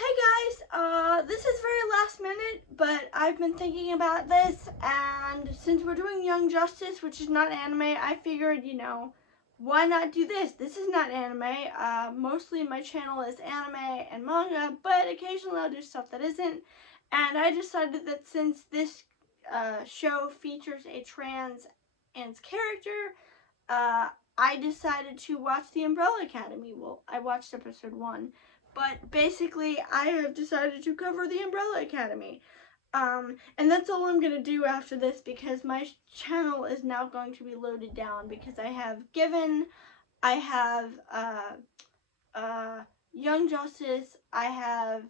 Hey guys, this is very last minute, but I've been thinking about this, and since we're doing Young Justice, which is not anime, I figured, why not do this? This is not anime. Mostly my channel is anime and manga, but occasionally I'll do stuff that isn't, and I decided that since this show features a trans character, uh, I decided to watch The Umbrella Academy. Well, I watched episode 1. But basically, I have decided to cover The Umbrella Academy. And that's all I'm going to do after this because my channel is now going to be loaded down because I have Young Justice, I have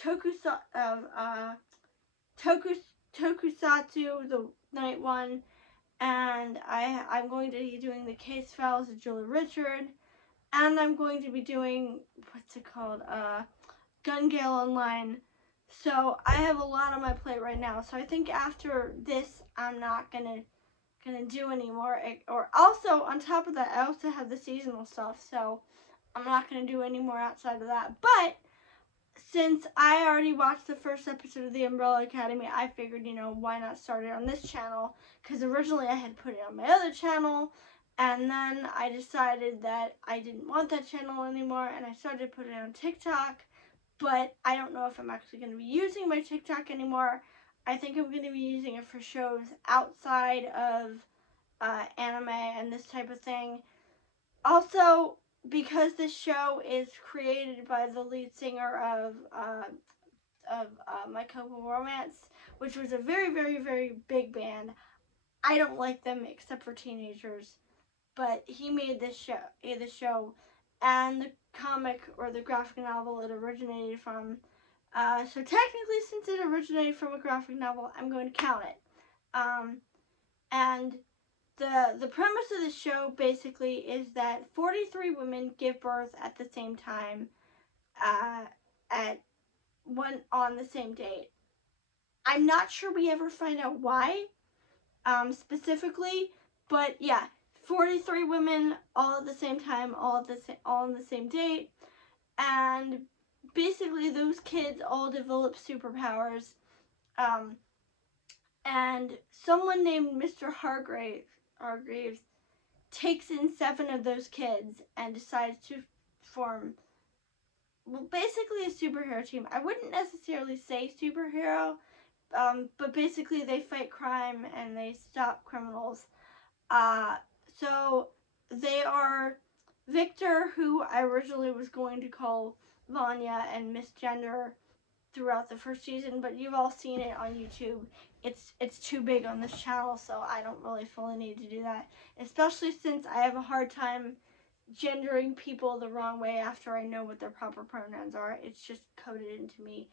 Tokusatsu, the night one, and I'm going to be doing the case files of Julie Richard. And I'm going to be doing, what's it called, Gun Gale Online. So I have a lot on my plate right now. So I think after this, I'm not gonna do anymore. Or also, on top of that, I also have the seasonal stuff. So I'm not gonna do any more outside of that. But since I already watched the first episode of The Umbrella Academy, I figured, why not start it on this channel? Because originally I had put it on my other channel. And then I decided that I didn't want that channel anymore, and I started putting it on TikTok, but I don't know if I'm actually going to be using my TikTok anymore. I think I'm going to be using it for shows outside of anime and this type of thing. Also, because this show is created by the lead singer of My Chemical Romance, which was a very, very, very big band, I don't like them except for teenagers. But he made this show, and the comic or the graphic novel it originated from. So technically, since it originated from a graphic novel, I'm going to count it. And the premise of the show basically is that 43 women give birth at the same time, on the same date. I'm not sure we ever find out why, specifically, but yeah. 43 women all at the same time, all on the same date, and basically those kids all develop superpowers. And someone named Mr. Hargreaves takes in 7 of those kids and decides to form, well, basically a superhero team. I wouldn't necessarily say superhero, but basically they fight crime and they stop criminals. So they are Victor, who I originally was going to call Vanya and misgender throughout the first season, but you've all seen it on YouTube. It's too big on this channel, so I don't really fully need to do that, especially since I have a hard time gendering people the wrong way after I know what their proper pronouns are. It's just coded into me.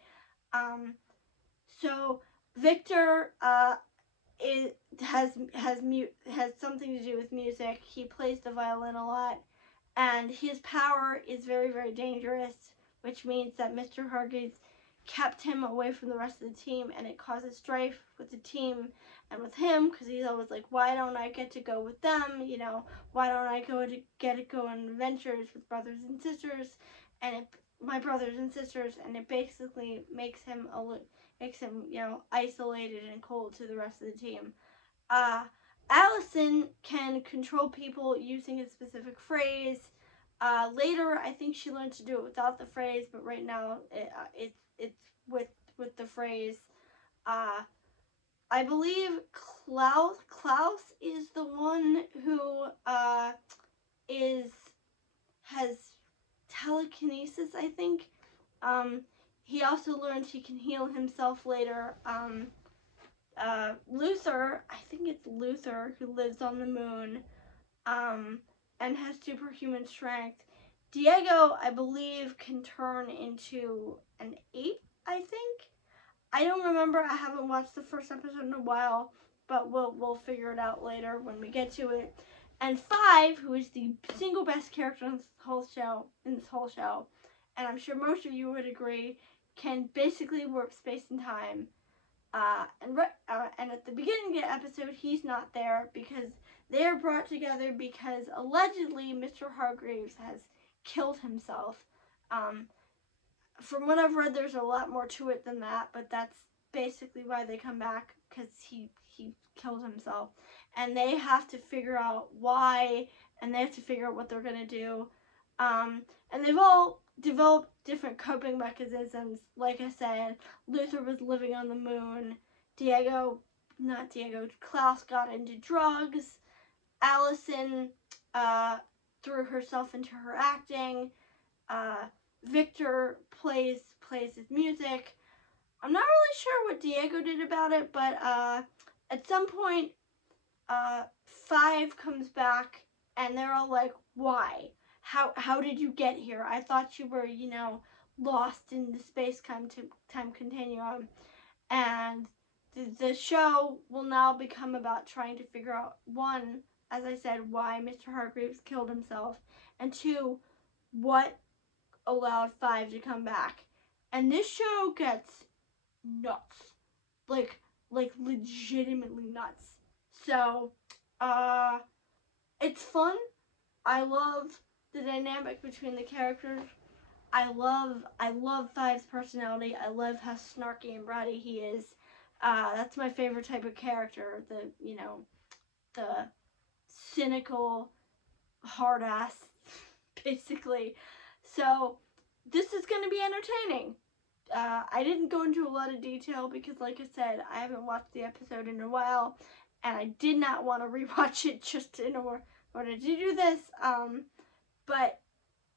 So Victor, it has something to do with music. He plays the violin a lot, and his power is very, very dangerous, which means that Mr. Hargreaves kept him away from the rest of the team, and it causes strife with the team and with him, because he's always like, why don't I get to go with them, why don't I get to go on adventures with brothers and sisters, and my brothers and sisters, and it basically makes him isolated and cold to the rest of the team. Allison can control people using a specific phrase. Later, I think she learned to do it without the phrase, but right now it's with the phrase. I believe Klaus is the one who has telekinesis, I think. He also learns he can heal himself later. Luther, I think it's Luther, who lives on the moon, and has superhuman strength. Diego, I believe, can turn into an ape, I think. I don't remember. I haven't watched the first episode in a while, but we'll figure it out later when we get to it. And 5, who is the single best character in this whole show, and I'm sure most of you would agree, can basically warp space and time. And at the beginning of the episode, he's not there because they are brought together because allegedly Mr. Hargreaves has killed himself. from what I've read, there's a lot more to it than that, but that's basically why they come back, because he killed himself, and they have to figure out why, and they have to figure out what they're gonna do. And they've all developed different coping mechanisms. Like I said, Luther was living on the moon. Klaus got into drugs. Allison threw herself into her acting. Victor plays his music. I'm not really sure what Diego did about it, but at some point, 5 comes back, and they're all like, "Why? How did you get here? I thought you were, lost in the space-time continuum." And the show will now become about trying to figure out, 1, as I said, why Mr. Hargreaves killed himself, and 2, what allowed 5 to come back. And this show gets nuts. Like legitimately nuts. So, it's fun. I love the dynamic between the characters. I love 5's personality. I love how snarky and bratty he is. That's my favorite type of character. The cynical, hard ass, basically. So, this is going to be entertaining. I didn't go into a lot of detail because, like I said, I haven't watched the episode in a while, and I did not want to rewatch it just in order to do this. But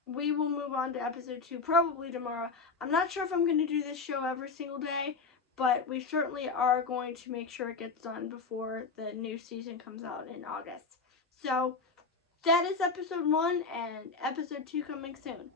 we will move on to episode 2 probably tomorrow. I'm not sure if I'm going to do this show every single day, but we certainly are going to make sure it gets done before the new season comes out in August. So that is episode 1, and episode 2 coming soon.